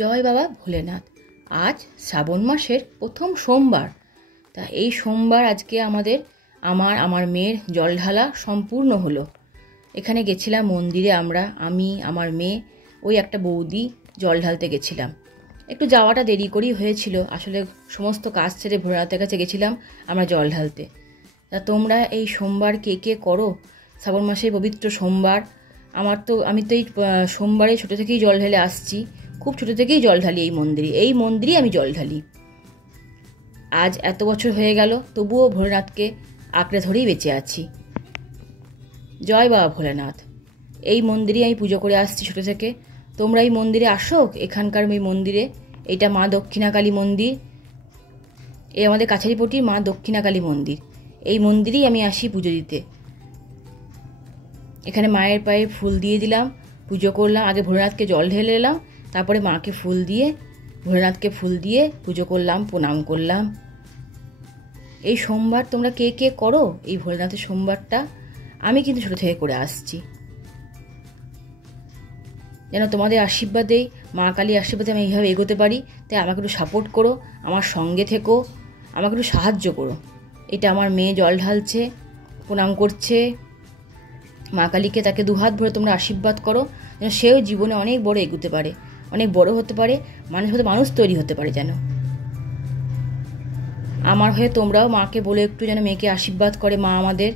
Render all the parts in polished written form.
জয় বাবা ভোলেনাথ। আজ শ্রাবণ মাসের প্রথম সোমবার। তা এই সোমবার আজকে আমার মেয়ের জল ঢালা সম্পূর্ণ হলো। এখানে গেছিলাম মন্দিরে, আমি আমার মেয়ে, ওই একটা বৌদি জল ঢালতে গেছিলাম। একটু যাওয়াটা দেরি করেই হয়েছিল, আসলে সমস্ত কাজ ছেড়ে ভোলেনাথের কাছে গেছিলাম আমরা জল ঢালতে। তা তোমরা এই সোমবার কে কে করো? শ্রাবণ মাসের পবিত্র সোমবার। আমি তো এই সোমবারে ছোটো থেকেই জল ঢেলে আসছি, খুব ছোটো থেকেই জল ঢালি এই মন্দিরেই আমি জল ঢালি। আজ এত বছর হয়ে গেল, তবুও ভোলেনাথকে আঁকড়ে ধরেই বেঁচে আছি। জয় বাবা ভোলেনাথ। এই মন্দিরেই আমি পুজো করে আসছি ছোটো থেকে। তোমরা এই মন্দিরে আসো, এখানকার এই মন্দিরে। এটা মা দক্ষিণাকালী মন্দির, এই আমাদের কাছারিপট্টির মা দক্ষিণাকালী মন্দির। এই মন্দিরেই আমি আসি পুজো দিতে। এখানে মায়ের পায়ে ফুল দিয়ে দিলাম, পুজো করলাম। আগে ভোলেনাথকে জল ঢেলে এলাম, তারপরে মাকে ভোলেনাথকে ফুল দিয়ে পুজো করলাম, প্রণাম করলাম। এই সোমবার তোমরা কে কে করো? এই ভোলেনাথের সোমবারটা আমি কিন্তু ছোটো থেকে করে আসছি। যেন তোমাদের আশীর্বাদেই, মা কালীর আশীর্বাদে আমি এইভাবে এগোতে পারি। তাই আমাকে একটু সাপোর্ট করো, আমার সঙ্গে থেকো, আমাকে একটু সাহায্য করো। এটা আমার মেয়ে জল ঢালছে, প্রণাম করছে মা কালীকে। তাকে দুহাত ভরে তোমরা আশীর্বাদ করো, যেন সেও জীবনে অনেক বড় এগোতে পারে, অনেক বড় হতে পারে, মানুষ তৈরি হতে পারে। যেন আমার হয়ে তোমরাও মাকে বলে একটু যেন মেয়েকে আশীর্বাদ করে মা আমাদের।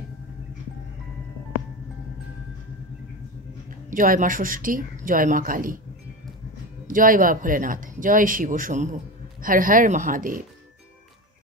জয় মা ষষ্ঠী, জয় মা কালী, জয় বাবা ভোলেনাথ, জয় শিব শম্ভু, হর হর মহাদেব।